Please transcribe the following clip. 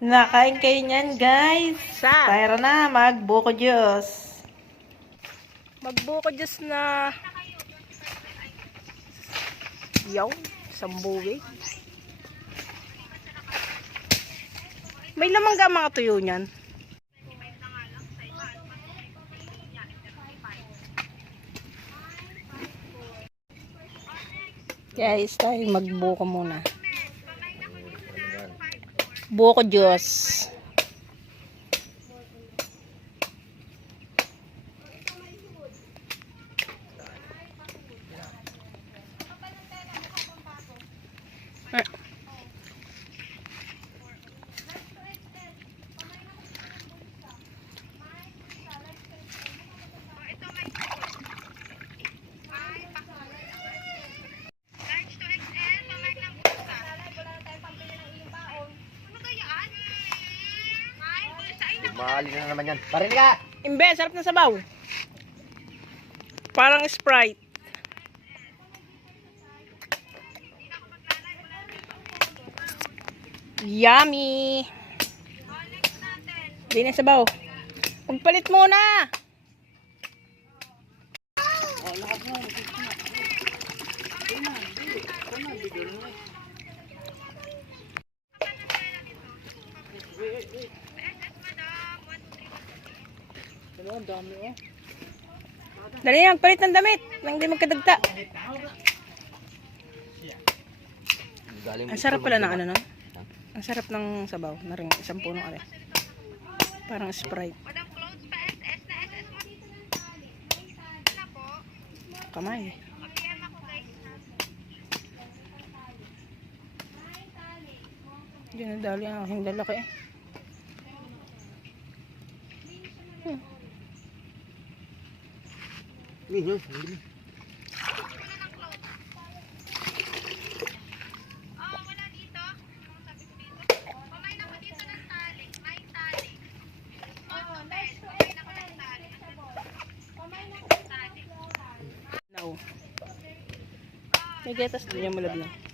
Nakain kayo niyan, guys. Tara na, magbuko Diyos. Magbuko Diyos na. Yaw, sambuwi. May lamang ga mga tuyo niyan. Guys, tayo magbuko muna. Buko Diyos. Mali na naman yan. Parin ka! Imbe, sarap ng sabaw. Parang Sprite. Yummy! Hindi na sabaw. Pagpalit muna! Dali yan, palit ng damit nang di magkadagta. Ang sarap pala ng ano no? Ang sarap ng sabaw na rin isang punong ale. Parang Sprite. Kamay. Hindi na dali ang aking lalaki eh. May gatas doon yung malablang.